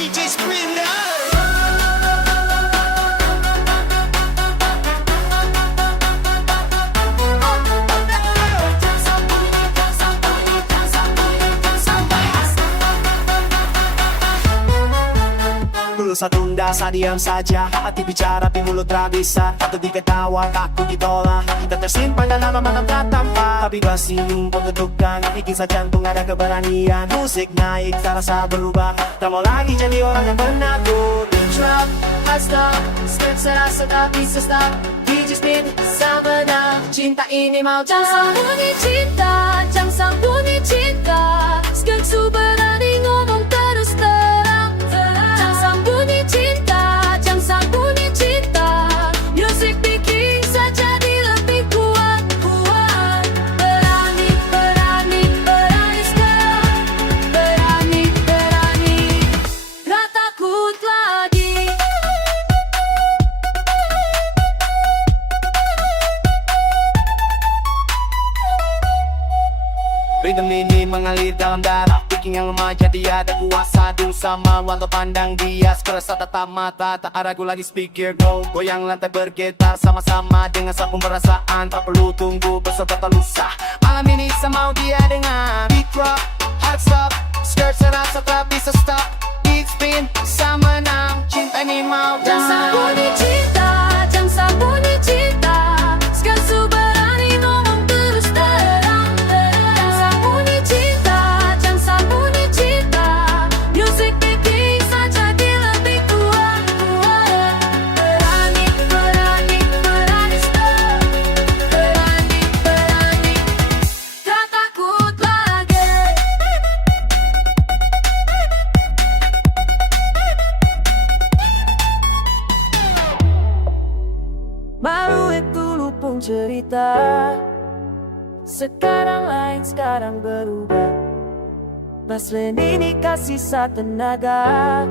DJ Sprinter. Sa tunda sa diam saja at ibicara pimulo trabisa at di ketawa ako gitola tatersin pangalaman mga tatampa abigasin yung pagtutukan ikin sa tiyan kung ada keberanian musik naik terasa berubah tak mau lagi jadi orang yang penakut trap hard stop step serasa tak bisa stop DJ Spin sama na cinta ini mau jangan sembunyi cinta jangan sembunyi cinta skek berani ngomong terus terang jangan sembunyi cinta jangan sembunyi cinta musik bikin saja jadi lebih kuat kuat berani berani berani sekarang berani berani gak takut lagi. Rhythm ini mengalir dalam darah bikin yang lemah jadi ada kuasa Dung sama walau pandang dia Kerasa tatap mata tak ragu lagi speaker go Goyang lantai bergetar sama-sama dengan satu perasaan Tak perlu tunggu besok atau lusa Malam ini semau dia dengan beat rock hard stop skirt serasa tak bisa stop beat spin sama nang cinta ini mau jangan sembunyi cinta jangan sembunyi cinta skirt berani ngomong terus terang jangan sembunyi cinta jangan sembunyi cinta musik bikin saja jadi lebih kuat kuat berani berani berani stop berani berani tak takut lagi. Baru itu lupung cerita sekarang lain sekarang berubah Baslen ini kasih tenaga